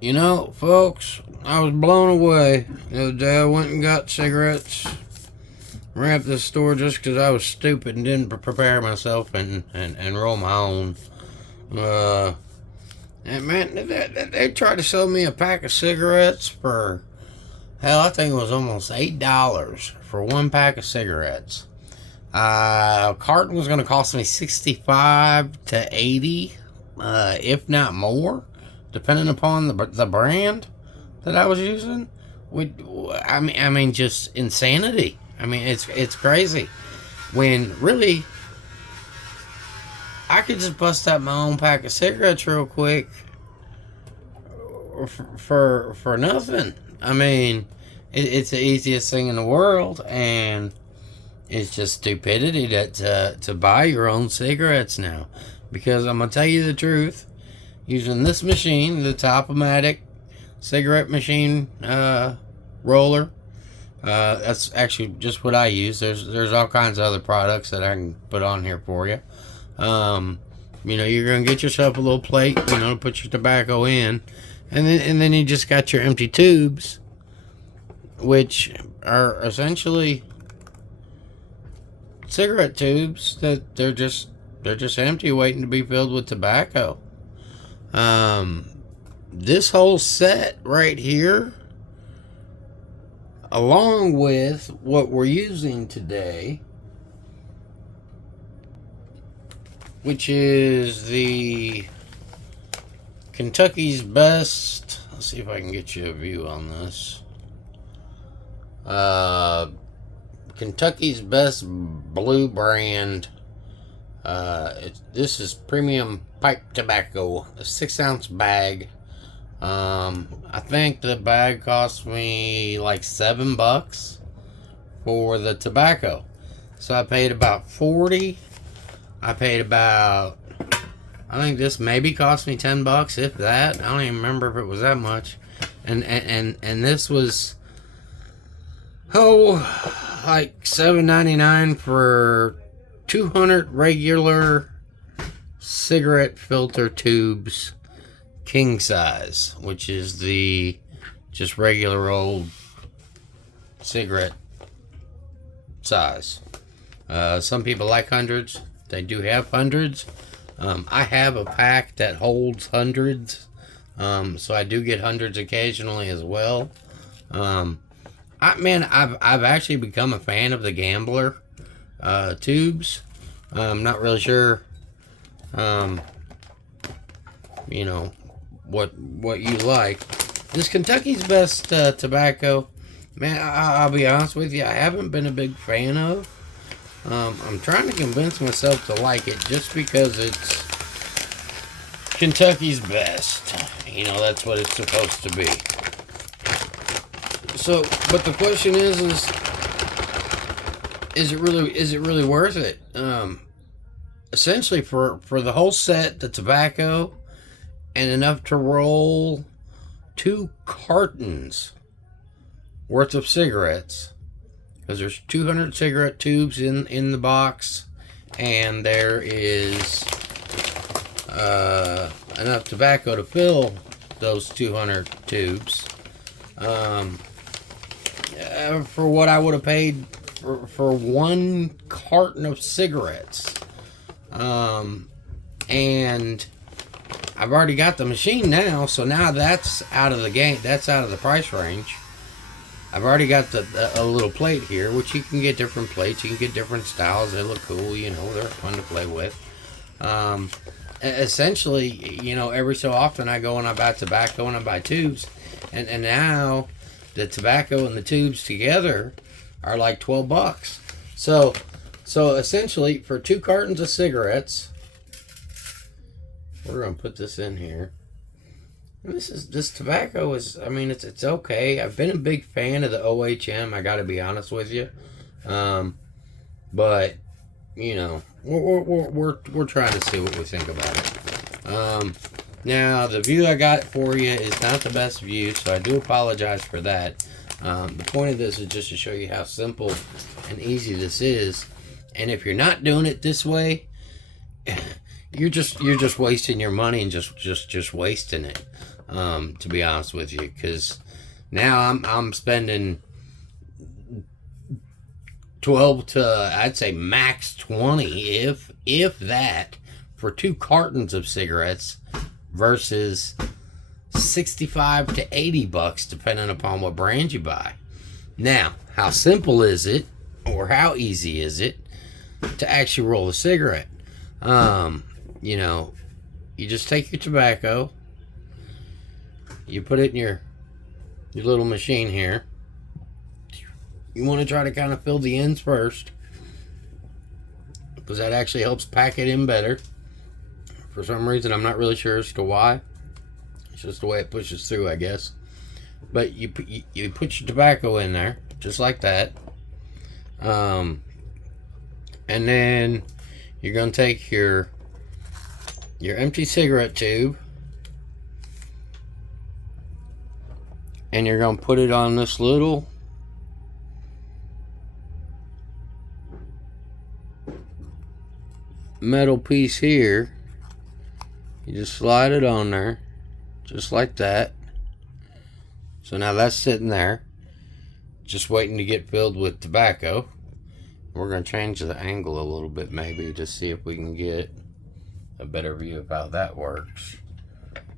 You know, folks, I was blown away the other day. I went and got cigarettes. Ran up to the store just because I was stupid and didn't prepare myself and roll my own. Uh, and man, they tried to sell me a pack of cigarettes for, hell, I think it was almost $8 for one pack of cigarettes. A carton was going to cost me 65 to 80, if not more, depending upon the brand that I was using. I mean, just insanity. I mean, it's crazy. When really, I could just bust out my own pack of cigarettes real quick for nothing. I mean, it's the easiest thing in the world, and it's just stupidity to buy your own cigarettes now. Because I'm gonna tell you the truth, using this machine, the Top-O-Matic cigarette machine roller. That's actually just what I use. There's all kinds of other products that I can put on here for you. You're gonna get yourself a little plate, to put your tobacco in, and then you just got your empty tubes, which are essentially cigarette tubes that they're just empty, waiting to be filled with tobacco. This whole set right here, along with what we're using today, which is the Kentucky's Best. Let's see if I can get you a view on this. Kentucky's Best Blue brand. This is premium pipe tobacco, a 6-ounce bag. I think the bag cost me like $7 for the tobacco. So I paid about 40. I think this maybe cost me $10, if that. I don't even remember if it was that much. And this was, like $7.99 for 200 regular cigarette filter tubes, king size, which is the just regular old cigarette size. Some people like hundreds. They do have hundreds. I have a pack that holds hundreds, so I do get hundreds occasionally as well. I've actually become a fan of the Gambler tubes. I'm not really sure, what you like. This Kentucky's Best tobacco, man, I'll be honest with you, I haven't been a big fan of. I'm trying to convince myself to like it just because it's Kentucky's Best. That's what it's supposed to be. So, but the question is it really worth it? Essentially, for the whole set, the tobacco, and enough to roll 2 cartons worth of cigarettes, because there's 200 cigarette tubes in the box, and there is enough tobacco to fill those 200 tubes. For what I would have paid for 1 carton of cigarettes. And I've already got the machine now, so now that's out of the game. That's out of the price range. I've already got a little plate here, which you can get different plates. You can get different styles. They look cool, they're fun to play with. Essentially, every so often I go and I buy tobacco and I buy tubes. And now the tobacco and the tubes together are like $12. So essentially, for 2 cartons of cigarettes, we're gonna put this in here. And this tobacco is, it's okay. I've been a big fan of the OHM. I got to be honest with you, but we're trying to see what we think about it. Now the view I got for you is not the best view, so I do apologize for that. The point of this is just to show you how simple and easy this is, and if you're not doing it this way, you're just wasting your money and just wasting it. to be honest with you, because now I'm spending 12 to, I'd say max 20, if that, for 2 cartons of cigarettes versus 65 to 80 bucks depending upon what brand you buy. Now, how simple is it, or how easy is it to actually roll a cigarette? You know, you just take your tobacco, you put it in your little machine here. You want to try to kind of fill the ends first, because that actually helps pack it in better. For some reason, I'm not really sure as to why. It's just the way it pushes through, I guess. But you put your tobacco in there, just like that. And then you're going to take your empty cigarette tube, and you're going to put it on this little metal piece here. You just slide it on there, just like that. So now that's sitting there, just waiting to get filled with tobacco. We're going to change the angle a little bit, maybe, to see if we can get a better view of how that works,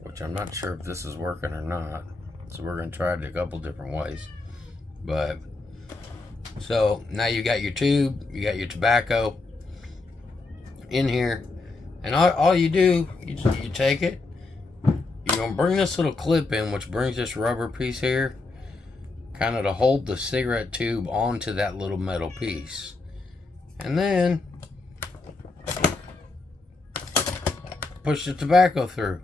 which I'm not sure if this is working or not. So we're going to try it a couple different ways. But so now you got your tube, you got your tobacco in here, and all you do, you take it, you're going to bring this little clip in, which brings this rubber piece here kind of to hold the cigarette tube onto that little metal piece, and then push the tobacco through,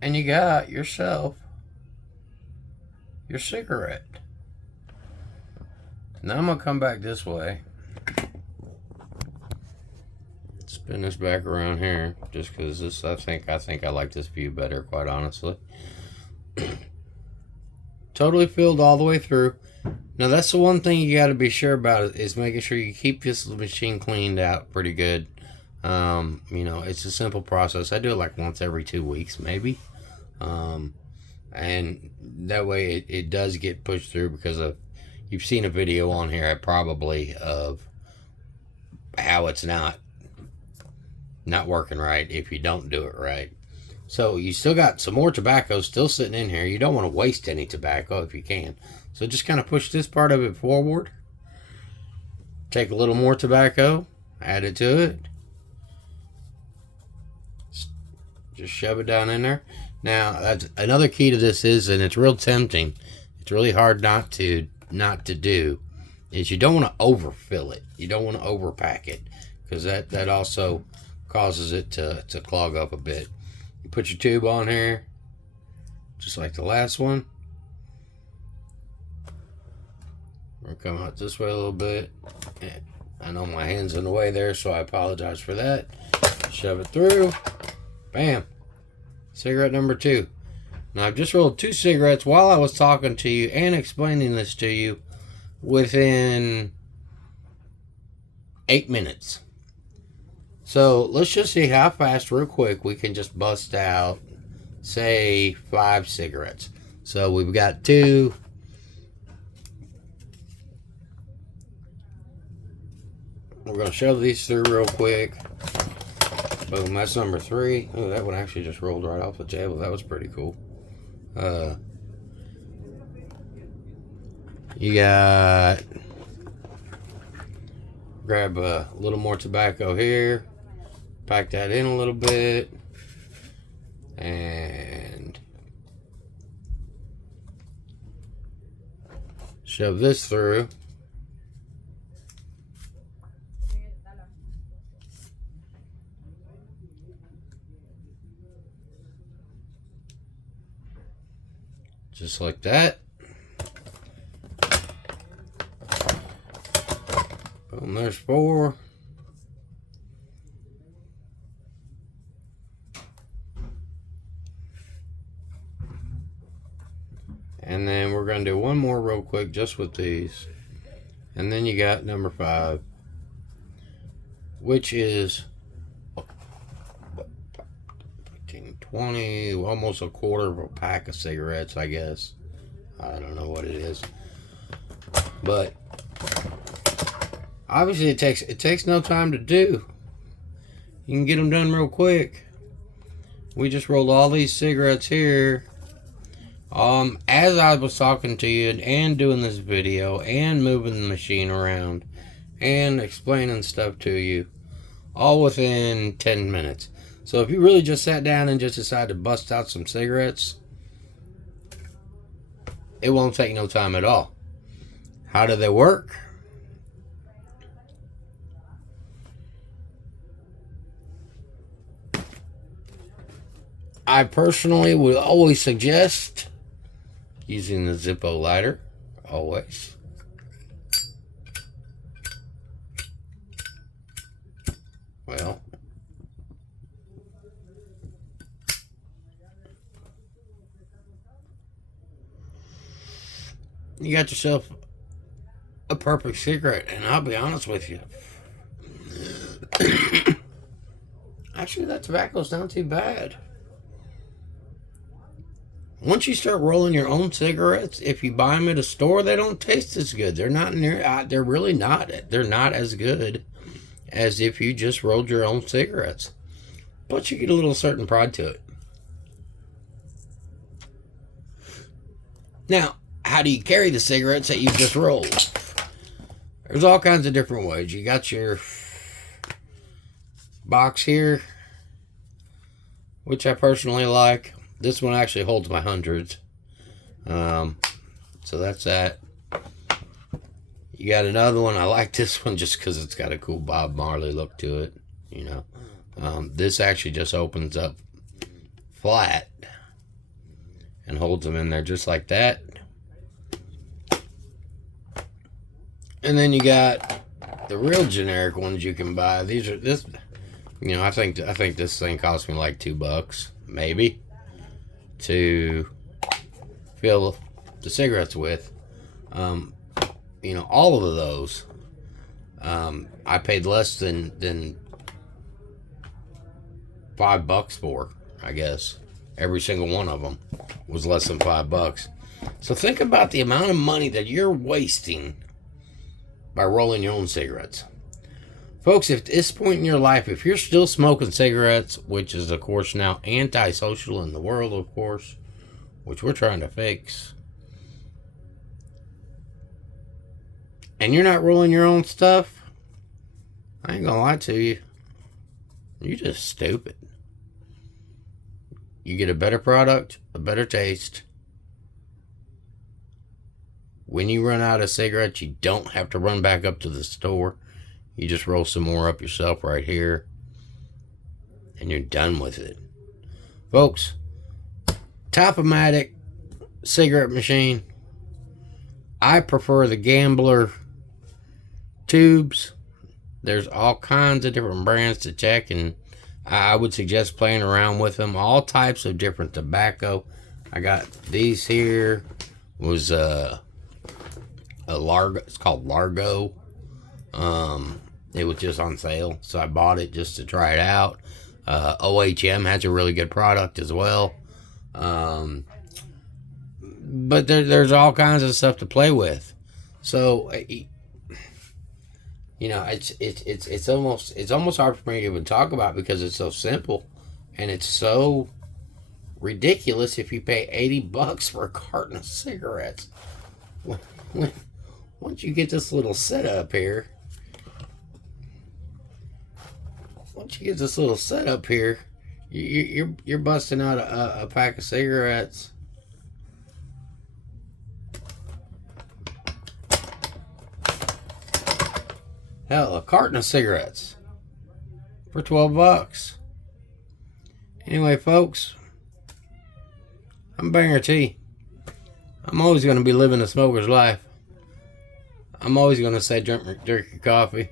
and you got yourself your cigarette. Now I'm going to come back this way, spin this back around here, just because this, I think I like this view better, quite honestly. Totally filled all the way through. Now that's the one thing you got to be sure about, is making sure you keep this machine cleaned out pretty good. You know, it's a simple process. I do it like once every 2 weeks, maybe. And that way it does get pushed through, because of, you've seen a video on here probably of how it's not working right if you don't do it right. So you still got some more tobacco still sitting in here. You don't want to waste any tobacco if you can. So just kind of push this part of it forward. Take a little more tobacco, add it to it. Just shove it down in there. Now, that's another key to this is, and it's real tempting, it's really hard not to do, is you don't want to overfill it. You don't want to overpack it, because that also causes it to clog up a bit. You put your tube on here, just like the last one. We're going to come out this way a little bit. I know my hand's in the way there, so I apologize for that. Shove it through. Bam. Cigarette number 2. Now, I've just rolled 2 cigarettes while I was talking to you and explaining this to you within 8 minutes. So let's just see how fast, real quick, we can just bust out, say, 5 cigarettes. So we've got 2. We're going to shove these through real quick. Boom, that's number 3. Oh, that one actually just rolled right off the table. That was pretty cool. You got, grab a little more tobacco here. Pack that in a little bit, and shove this through. Just like that. Boom, there's 4. And then we're going to do one more real quick just with these. And then you got number 5, which is 20, almost a quarter of a pack of cigarettes, I guess. I don't know what it is. But obviously it takes no time to do. You can get them done real quick. We just rolled all these cigarettes here. As I was talking to you and doing this video and moving the machine around and explaining stuff to you, all within 10 minutes. So if you really just sat down and just decided to bust out some cigarettes, it won't take no time at all. How do they work? I personally would always suggest using the Zippo lighter, always. Well, you got yourself a perfect cigarette, and I'll be honest with you. Actually, that tobacco's not too bad. Once you start rolling your own cigarettes, if you buy them at a store, they don't taste as good. They're not near. They're really not. They're not as good as if you just rolled your own cigarettes. But you get a little certain pride to it. Now, how do you carry the cigarettes that you just rolled? There's all kinds of different ways. You got your box here, which I personally like. This one actually holds my hundreds. So that's that. You got another one. I like this one just because it's got a cool Bob Marley look to it. You know, this actually just opens up flat and holds them in there just like that. And then you got the real generic ones you can buy. These are this. You know, I think this thing cost me like $2, maybe, to fill the cigarettes with. You know, all of those, I paid less than $5 for, I guess. Every single one of them was less than $5. So think about the amount of money that you're wasting by rolling your own cigarettes. Folks, if at this point in your life, if you're still smoking cigarettes, which is, of course, now antisocial in the world, of course, which we're trying to fix, and you're not rolling your own stuff, I ain't gonna lie to you, you're just stupid. You get a better product, a better taste. When you run out of cigarettes, you don't have to run back up to the store. You just roll some more up yourself right here, and you're done with it. Folks, Top-O-Matic cigarette machine. I prefer the Gambler tubes. There's all kinds of different brands to check, and I would suggest playing around with them. All types of different tobacco. I got these here. Was a Largo. It's called Largo. It was just on sale, so I bought it just to try it out. OHM has a really good product as well. But there's all kinds of stuff to play with. So, you know, it's almost hard for me to even talk about because it's so simple, and it's so ridiculous if you pay $80 for a carton of cigarettes. Once you get this little setup here, you're busting out a pack of cigarettes. Hell, a carton of cigarettes for $12. Anyway, folks, I'm Banger T. I'm always going to be living a smoker's life. I'm always going to say drink your coffee.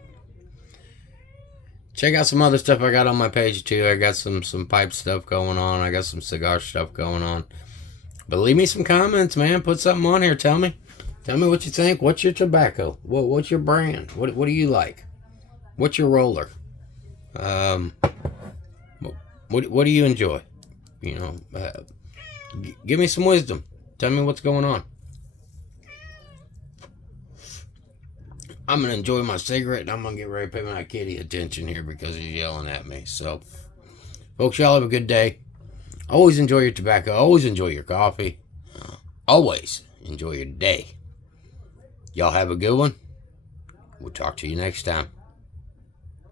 Check out some other stuff I got on my page too. I got some pipe stuff going on. I got some cigar stuff going on. But leave me some comments, man. Put something on here. Tell me what you think. What's your tobacco? What's your brand? What do you like? What's your roller? What do you enjoy? You know, give me some wisdom. Tell me what's going on. I'm going to enjoy my cigarette, and I'm going to get ready to pay my kitty attention here because he's yelling at me. So, folks, y'all have a good day. Always enjoy your tobacco. Always enjoy your coffee. Always enjoy your day. Y'all have a good one. We'll talk to you next time.